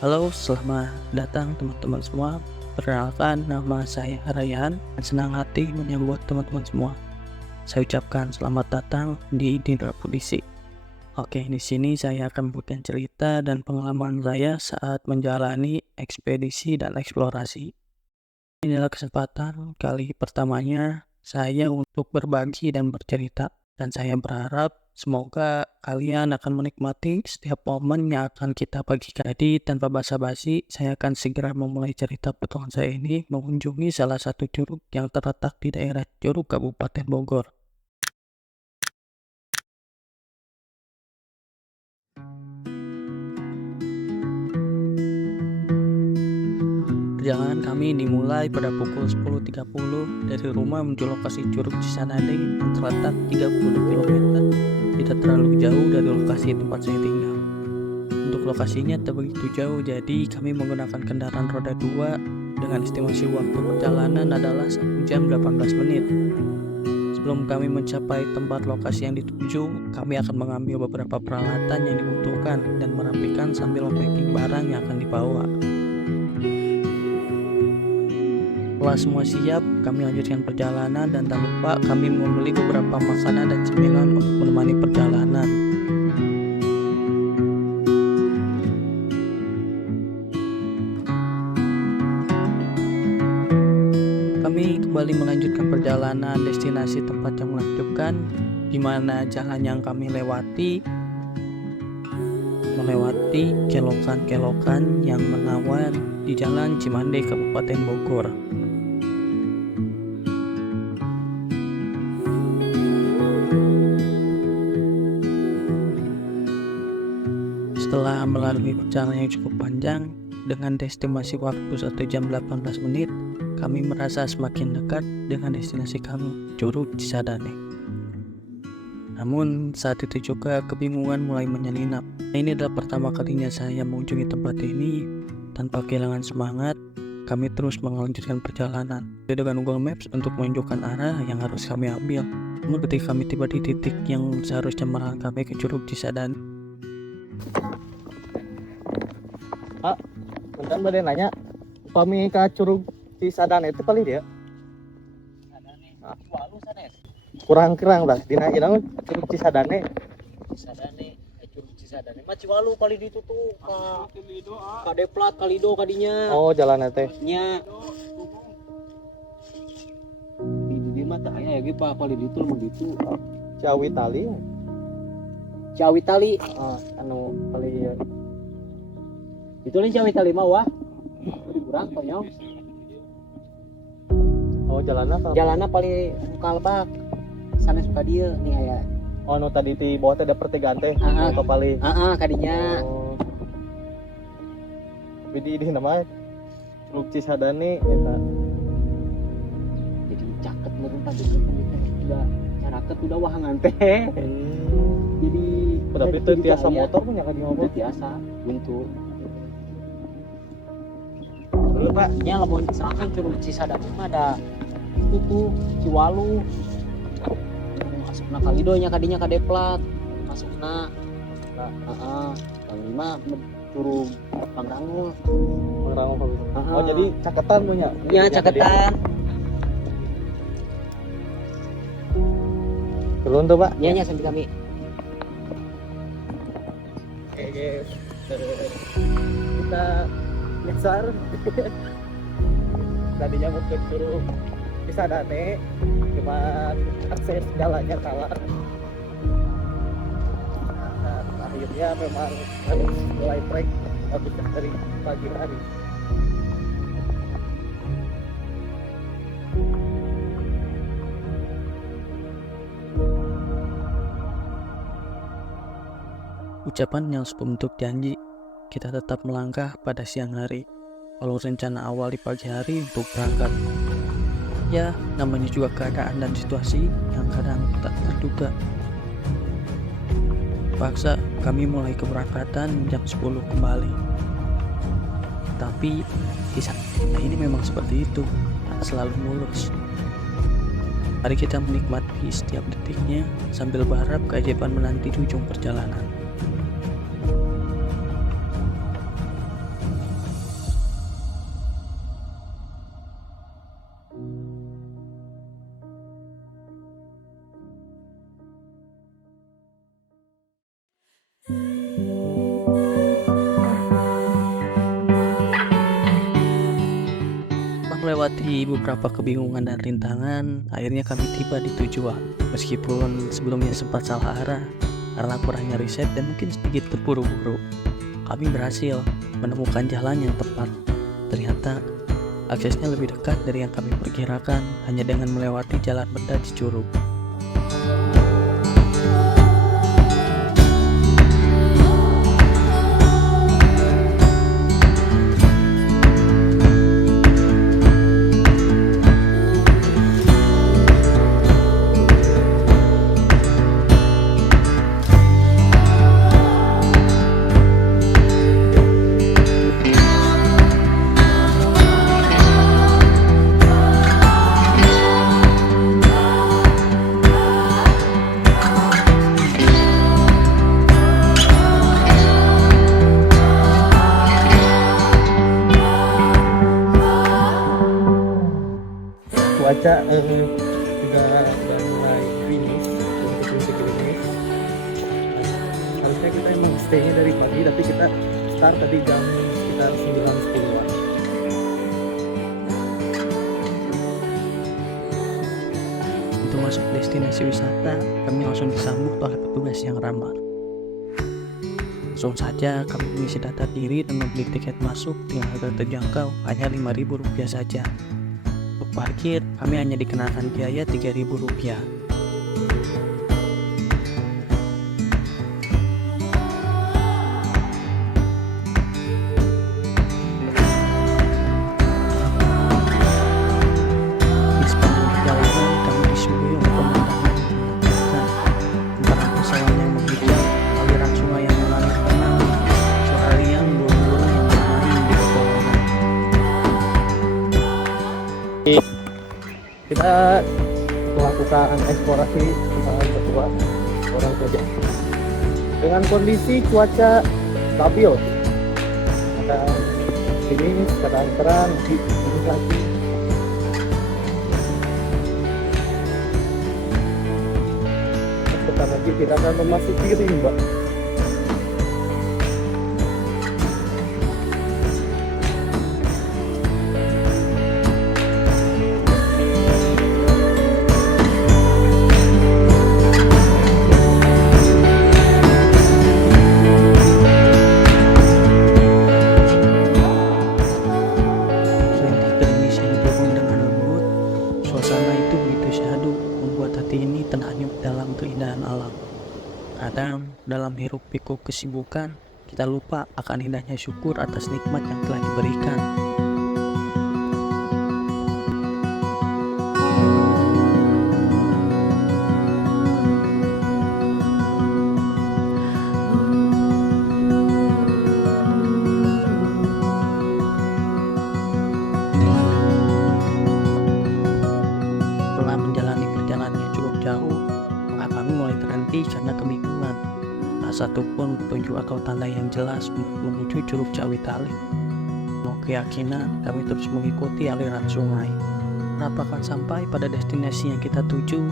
Halo, selamat datang teman-teman semua. Perkenalkan, nama saya Rayhan dan senang hati menyambut teman-teman semua. Saya ucapkan selamat datang di Dinra Pudisi. Oke, di sini saya akan memberikan cerita dan pengalaman saya saat menjalani ekspedisi dan eksplorasi. Ini adalah kesempatan kali pertamanya saya untuk berbagi dan bercerita. Dan saya berharap semoga kalian akan menikmati setiap momen yang akan kita bagikan. Jadi tanpa basa-basi, saya akan segera memulai cerita petualangan saya ini mengunjungi salah satu curug yang terletak di daerah Curug Kabupaten Bogor. Perjalanan kami dimulai pada pukul 10.30 dari rumah menuju lokasi Curug Cisadane yang terletak 30 km. Tidak terlalu jauh dari lokasi tempat saya tinggal. Untuk lokasinya tak begitu jauh, jadi kami menggunakan kendaraan roda 2 dengan estimasi waktu perjalanan adalah 1 jam 18 menit. Sebelum kami mencapai tempat lokasi yang dituju, kami akan mengambil beberapa peralatan yang dibutuhkan dan merapikan sambil mempacking barang yang akan dibawa. Setelah semua siap, kami lanjutkan perjalanan dan tak lupa kami membeli beberapa makanan dan cemilan untuk menemani perjalanan. Kami kembali melanjutkan perjalanan destinasi tempat yang menakjubkan, di mana jalan yang kami melewati kelokan-kelokan yang menawan di Jalan Cimande, Kabupaten Bogor. Setelah melalui perjalanan yang cukup panjang dengan estimasi waktu 1 jam 18 menit, kami merasa semakin dekat dengan destinasi kami, Curug Cisadane. Namun saat itu juga kebingungan mulai menyelinap. Ini adalah pertama kalinya saya mengunjungi tempat ini. Tanpa kehilangan semangat, kami terus melanjutkan perjalanan dengan Google Maps untuk menunjukkan arah yang harus kami ambil. Namun ketika kami tiba di titik yang seharusnya mengarahkan kami ke Curug Cisadane, Pak, bentar badai nanya, upami ka Curug Cisadane itu paling dia? Kurang-kurang lah, dina inaun Curug Cisadane. Curug Cisadane mah Ciwalu kali ditu tuh ka Deplat Kalido kadinya. Oh, jalan teh. Nya di mah teh aya ge Pak kali ditu mah ditu. Ciawi Tali. Ciawi Tali anu kali itu lain Ciawi Tali mah wah. Kurang konyol. Oh, jalanna apa? Jalanna paling kalbak. Sanes ka dieu nih aya. Oh, nu tadi di bawah teh ada pertigaan teh. Ke paling. Kadinya. Oh. Di nama Curug Cisadane eta. Jadi caket meureun tadi udah caraket udah wahangan teh. Jadi Tapi itu tiasa motor punya ka di udah mobil. tiasa buntu. Dulu Pak. Nya lamun misalkan Curug Cisadane mah ada itu tuh Ciwalu. Masukna Kalido nya kadinya ka Deplat. Masukna lima Curug Pangrango. Oh, jadi caketan punya. Iya caketan. Turun tuh, Pak. Nya sambil kami. Oke. Kita nyasar. Tadinya mau ke Curug Cisadane, cuman akses jalannya kalah. Dan akhirnya memang harus mulai trek habis dari pagi hari. ucapan yang sebentuk janji, kita tetap melangkah pada siang hari, walau rencana awal di pagi hari untuk berangkat. Ya, namanya juga keadaan dan situasi yang kadang tak terduga. Paksa kami mulai keberangkatan jam 10 kembali. Tapi kisah ini memang seperti itu, tak selalu mulus. Mari kita menikmati setiap detiknya sambil berharap keajaiban menanti di ujung perjalanan. Melewati beberapa kebingungan dan rintangan, akhirnya kami tiba di tujuan. Meskipun sebelumnya sempat salah arah karena kurangnya riset dan mungkin sedikit terburu-buru, kami berhasil menemukan jalan yang tepat. Ternyata aksesnya lebih dekat dari yang kami perkirakan hanya dengan melewati jalan benda di Curug. Cuaca udah mulai gerimis untuk musim ini. Harusnya kita emang stay-nya dari pagi, tapi kita start tadi jam sekitar 9-10-an. Untuk masuk destinasi wisata, kami langsung disambut oleh petugas yang ramah. Langsung saja kami mengisi data diri dan membeli tiket masuk dengan harga terjangkau hanya Rp5.000 saja. Untuk parkir, kami hanya dikenakan biaya Rp3.000. Di sepanjang perjalanan, kami disuguhi oleh pemandangan yang menakjubkan. Antara pesawat yang menghijau, aliran sungai yang mengalir tenang, suara riang burung-burung yang bermain di pepohonan. Kita melakukan eksplorasi kembangan berdua orang saja dengan kondisi cuaca stabil, kadang dingin, kadang terang, dingin lagi. Sebentar lagi kita akan memasuki rimba. Rintik gerimis yang turun dengan lembut, suasana itu begitu syahdu, membuat hati ini terhanyut dalam keindahan alam. Kadang dalam hiruk pikuk kesibukan, kita lupa akan indahnya syukur atas nikmat yang telah diberikan. Setelah menjalani perjalanan yang cukup jauh, maka kami mulai terhenti karena kebingungan. Tak satu pun petunjuk atau tanda yang jelas untuk menuju Curug Cawitali. Mau keyakinan, kami terus mengikuti aliran sungai. Berapa akan sampai pada destinasi yang kita tuju.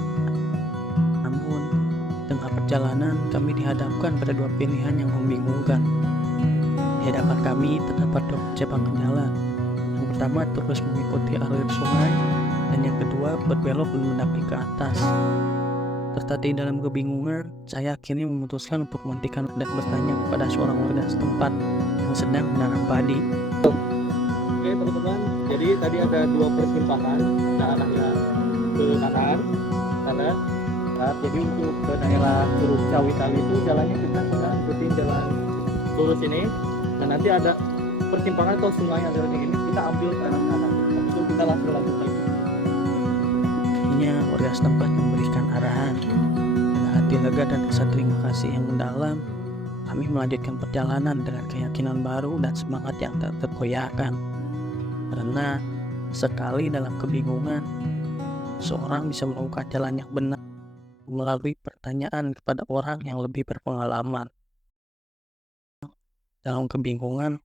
Namun, di tengah perjalanan kami dihadapkan pada dua pilihan yang membingungkan. Di hadapan kami terdapat dua percabangan jalan. Yang pertama terus mengikuti aliran sungai, dan yang kedua berbelok dan mendaki ke atas. Tertatih dalam kebingungan, saya akhirnya memutuskan untuk menghentikan dan bertanya kepada seorang warga setempat yang sedang menanam padi. Oke teman-teman, jadi tadi ada dua persimpangan, ada arahnya ke kanan, sana. Nah, jadi untuk ke daerah Curug Cawitali itu jalannya kita tinggal ikutin jalan lurus ini, dan nanti ada persimpangan atau sungai yang dari ini kita ambil ke arah kanan. Habis itu kita langsung lanjut lagi. Akhirnya warga setempat memberikan arahan. Dengan hati lega dan rasa terima kasih yang mendalam, kami melanjutkan perjalanan dengan keyakinan baru dan semangat yang tak tergoyahkan. Karena sekali dalam kebingungan, seorang bisa menemukan jalan yang benar melalui pertanyaan kepada orang yang lebih berpengalaman. Dalam kebingungan,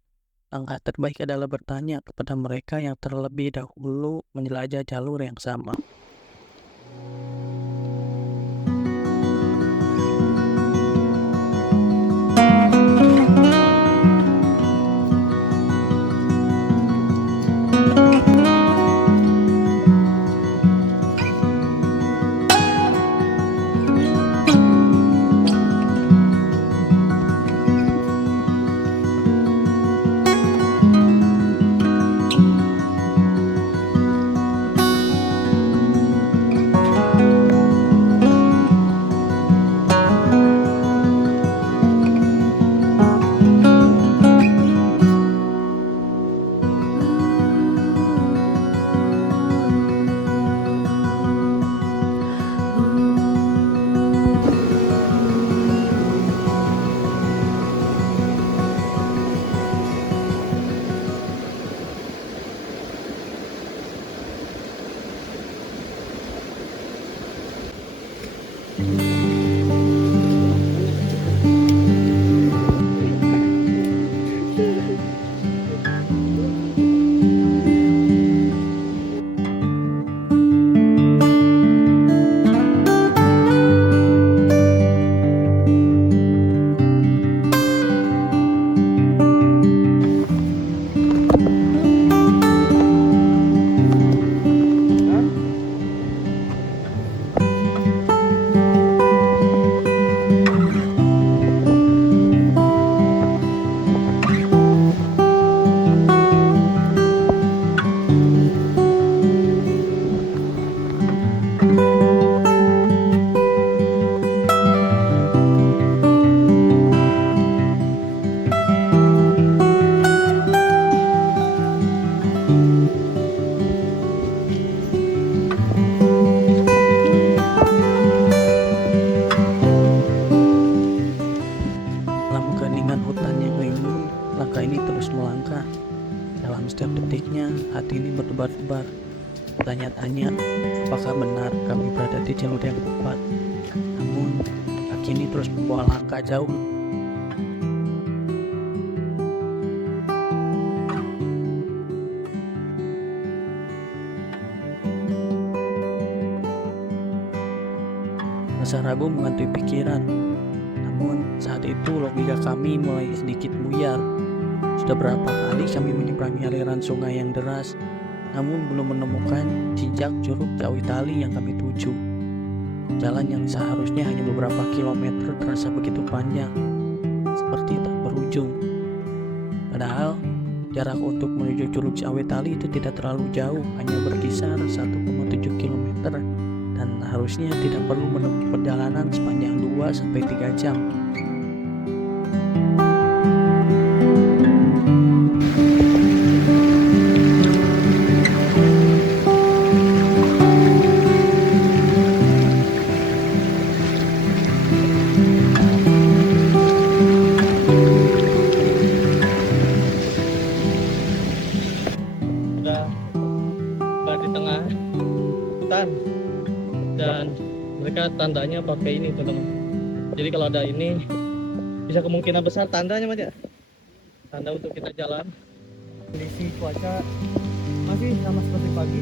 langkah terbaik adalah bertanya kepada mereka yang terlebih dahulu menjelajah jalur yang sama. Dalam keheningan hutan yang rimbun, langkah ini terus melangkah. Dalam setiap detiknya, hati ini berdebar-debar. Tanya-tanya, apakah benar kami berada di jalur yang tepat? Namun, kaki ini terus membawa langkah jauh. Rasa ragu menghantui pikiran. Namun, saat itu logika kami mulai sedikit buyar. Sudah berapa kali kami menyeberangi aliran sungai yang deras, namun belum menemukan jejak Curug Cawi Tali yang kami tuju. Jalan yang seharusnya hanya beberapa kilometer terasa begitu panjang, seperti tak berujung. Padahal, jarak untuk menuju Curug Cawi Tali itu tidak terlalu jauh, hanya berkisar 1,7 km, dan harusnya tidak perlu menempuh perjalanan sepanjang 2-3 jam. Udah di tengah hutan dan mereka tandanya pakai ini teman-teman. Jadi kalau ada ini bisa kemungkinan besar tandanya Mas ya, tanda untuk kita jalan. Kondisi cuaca masih sama seperti pagi,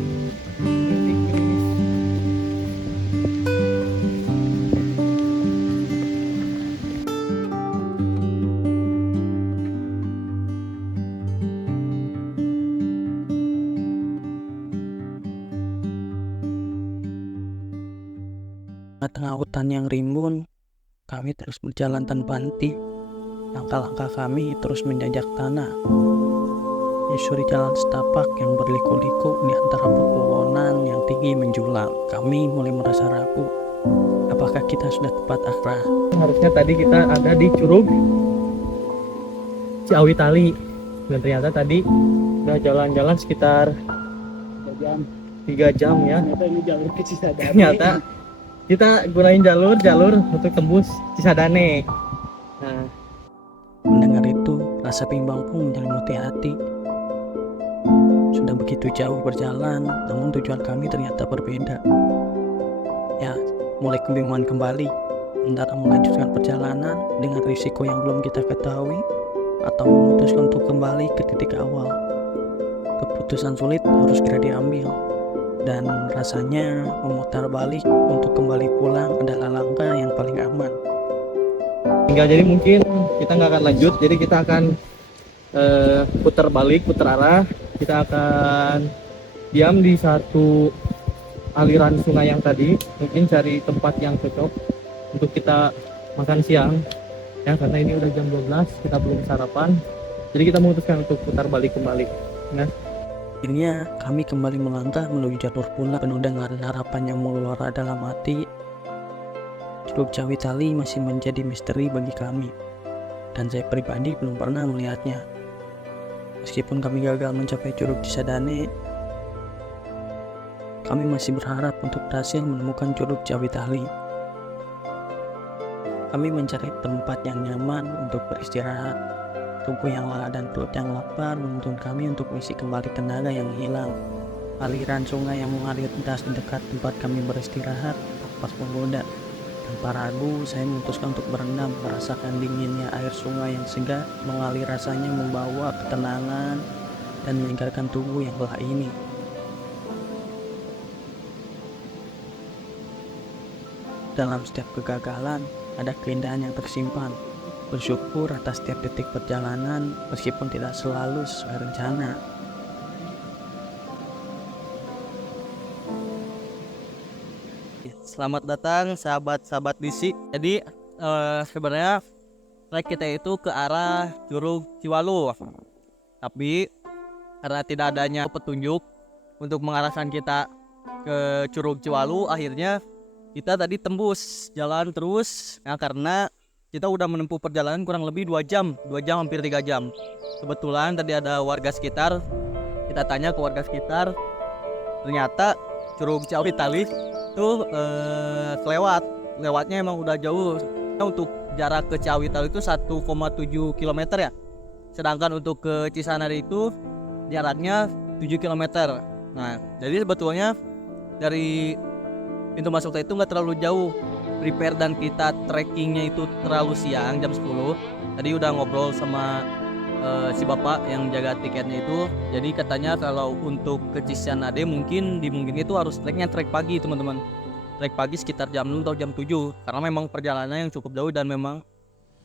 gerimis. Di tengah hutan yang rimbun, kami terus berjalan tanpa henti. Langkah-langkah kami terus menjajak tanah, menyusuri jalan setapak yang berliku-liku di antara pepohonan yang tinggi menjulang. Kami mulai merasa ragu, apakah kita sudah tepat arah? Harusnya tadi kita ada di Curug Cawi Tali, dan ternyata tadi udah jalan-jalan sekitar 3 jam ya. Ternyata ini jalur ke Cisadane. Ternyata kita gunain jalur untuk tembus Cisadane. Nah, Mendengar itu, rasa bimbang pun menyelimuti hati. Sudah begitu jauh berjalan, namun tujuan kami ternyata berbeda. Ya, mulai kebingungan kembali antara melanjutkan perjalanan dengan risiko yang belum kita ketahui, atau memutuskan untuk kembali ke titik awal. Keputusan sulit harus segera diambil, dan rasanya memutar balik untuk kembali pulang adalah langkah yang paling aman. tinggal jadi mungkin kita nggak akan lanjut, jadi kita akan putar arah. Kita akan diam di satu aliran sungai yang tadi, mungkin cari tempat yang cocok untuk kita makan siang ya, karena ini udah jam 12, kita belum sarapan, jadi kita memutuskan untuk putar balik kembali. Nah, Akhirnya kami kembali melangkah menuju jalur pulang penuh dengan harapan yang mengeluarkan dalam hati. Curug Cawi Tali masih menjadi misteri bagi kami, dan saya pribadi belum pernah melihatnya. Meskipun kami gagal mencapai Curug Cisadane, kami masih berharap untuk berhasil menemukan Curug Cawi Tali. Kami mencari tempat yang nyaman untuk beristirahat. Tubuh yang lelah dan perut yang lapar menuntun kami untuk mengisi kembali tenaga yang hilang. Aliran sungai yang mengalir deras di dekat tempat kami beristirahat tampak menggoda, Tanpa ragu, saya memutuskan untuk berenang, merasakan dinginnya air sungai yang segar mengalir, rasanya membawa ketenangan dan menyegarkan tubuh yang lelah ini. Dalam setiap kegagalan, ada keindahan yang tersimpan. Bersyukur atas setiap detik perjalanan, meskipun tidak selalu sesuai rencana. Selamat datang sahabat-sahabat DC. Jadi sebenarnya trek kita itu ke arah Curug Ciwalu. Tapi karena tidak adanya petunjuk untuk mengarahkan kita ke Curug Ciwalu, akhirnya kita tadi tembus jalan terus. Nah, karena kita udah menempuh perjalanan kurang lebih 2 jam hampir 3 jam. Kebetulan tadi ada warga sekitar. Kita tanya ke warga sekitar, ternyata Curug Ciawitali itu lewatnya emang udah jauh. Untuk jarak ke Ciawitali itu 1,7 km ya. Sedangkan untuk ke Cisanade itu jaraknya 7 km. Nah, jadi sebetulnya dari pintu masuk itu nggak terlalu jauh. Prepare dan kita trekkingnya itu terlalu siang, jam 10. Tadi udah ngobrol sama si bapak yang jaga tiketnya itu. Jadi katanya kalau untuk ke Cisanade mungkin itu harus trek pagi teman-teman. Trek pagi sekitar jam 6 atau jam 7. Karena memang perjalanannya yang cukup jauh dan memang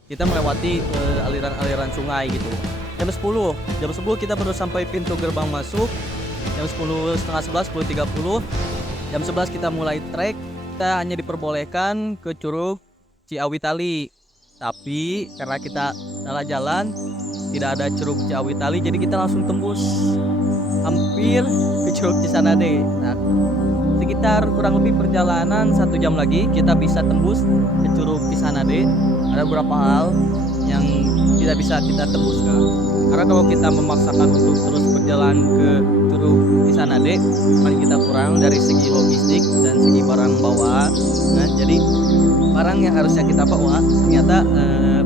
kita melewati aliran-aliran sungai gitu. Jam 10 kita baru sampai pintu gerbang masuk. Jam 10, setengah 11, 10.30. Jam 11 kita mulai trek. Kita hanya diperbolehkan ke Curug Ciawitali. Tapi karena kita salah jalan, tidak ada Curug Ciawitali, jadi kita langsung tembus hampir ke Curug Cisanade. Nah, sekitar kurang lebih perjalanan 1 jam lagi kita bisa tembus ke Curug Cisanade. Ada beberapa hal yang tidak bisa kita tembus kan. Karena kalau kita memaksakan untuk terus berjalan ke Curug Cisanade, paling kita kurang dari segi logistik dan segi barang bawaan. Nah, jadi barang yang harusnya kita bawa ternyata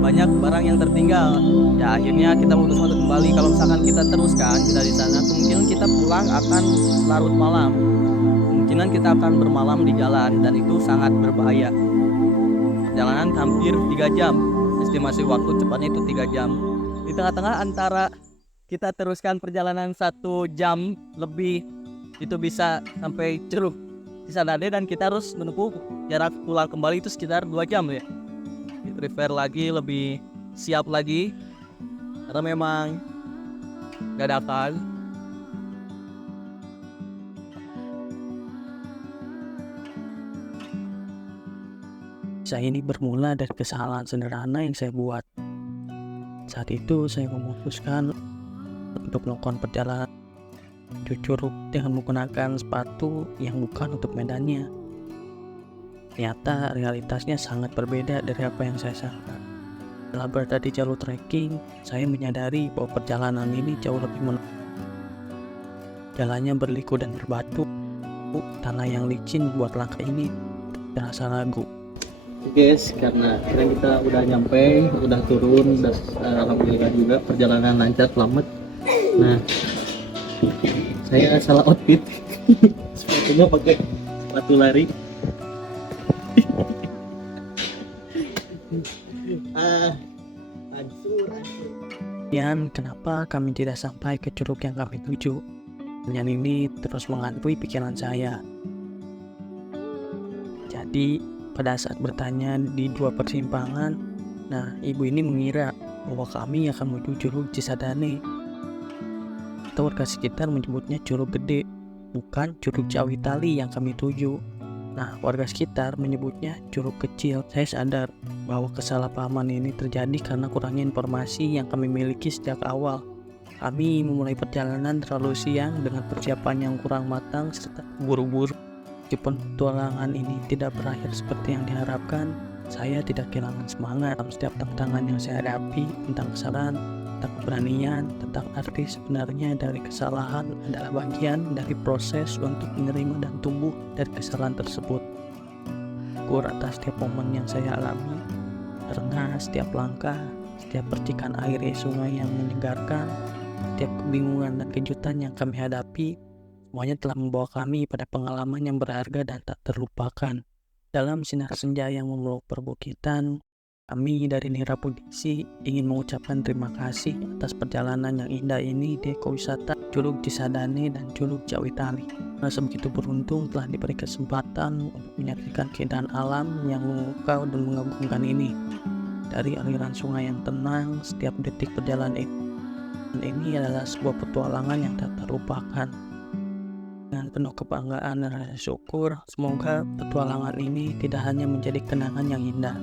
banyak barang yang tertinggal. Ya akhirnya kita memutuskan untuk kembali. Kalau misalkan kita teruskan kita di sana, kemungkinan kita pulang akan larut malam. Kemungkinan kita akan bermalam di jalan dan itu sangat berbahaya. Perjalanan hampir 3 jam. Estimasi waktu cepatnya itu 3 jam. Di tengah-tengah antara kita teruskan perjalanan 1 jam lebih, itu bisa sampai Curug Cisanade, dan kita harus menempuh jarak pulang kembali itu sekitar 2 jam ya. Prepare lagi, lebih siap lagi karena memang dadakan. Saya ini bermula dari kesalahan sederhana yang saya buat. Saat itu saya memutuskan untuk melakukan perjalanan ke curug dengan menggunakan sepatu yang bukan untuk medannya. Ternyata realitasnya sangat berbeda dari apa yang saya sangka. Setelah berada di jalur trekking, saya menyadari bahwa perjalanan ini jauh lebih menantang. Jalannya berliku dan berbatu. Tanah yang licin buat langkah ini terasa ragu. Guys, karena kita udah nyampe, udah turun, dan alhamdulillah juga perjalanan lancar, selamat. Nah, saya salah outfit. Sepatunya pakai sepatu lari. Dan kenapa kami tidak sampai ke curug yang kami tuju? Pertanyaan ini terus menghantui pikiran saya. Jadi pada saat bertanya di 2 persimpangan, nah ibu ini mengira bahwa kami akan menuju Curug Cisadane. Atau warga sekitar menyebutnya Curug Gede, bukan Curug Ciawitali yang kami tuju. Nah, warga sekitar menyebutnya Curug Kecil. Saya sadar bahwa kesalahpahaman ini terjadi karena kurangnya informasi yang kami miliki sejak awal. Kami memulai perjalanan terlalu siang dengan persiapan yang kurang matang serta buru-buru. Meskipun petualangan ini tidak berakhir seperti yang diharapkan, saya tidak kehilangan semangat dalam setiap tantangan yang saya hadapi, tentang kesalahan, tentang keberanian, tentang arti sebenarnya dari kesalahan adalah bagian dari proses untuk menerima dan tumbuh dari kesalahan tersebut. Syukur atas setiap momen yang saya alami, karena setiap langkah, setiap percikan air di sungai yang menyegarkan, setiap kebingungan dan kejutan yang kami hadapi, semuanya telah membawa kami pada pengalaman yang berharga dan tak terlupakan. Dalam sinar senja yang memeluk perbukitan, kami dari Nirapudisi ingin mengucapkan terima kasih atas perjalanan yang indah ini di ekowisata Curug Cisadane dan Curug Cawitali. Merasa begitu beruntung telah diberi kesempatan untuk menyaksikan keindahan alam yang memukau dan mengagumkan ini. Dari aliran sungai yang tenang setiap detik perjalanan ini adalah sebuah petualangan yang tak terlupakan. Dengan penuh kebanggaan dan rasa syukur, semoga petualangan ini tidak hanya menjadi kenangan yang indah,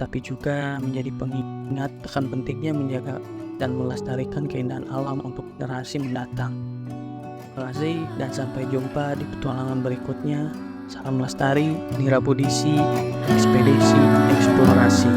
tapi juga menjadi pengingat akan pentingnya menjaga dan melestarikan keindahan alam untuk generasi mendatang. Terima kasih dan sampai jumpa di petualangan berikutnya. Salam lestari, Nirapudisi, ekspedisi eksplorasi.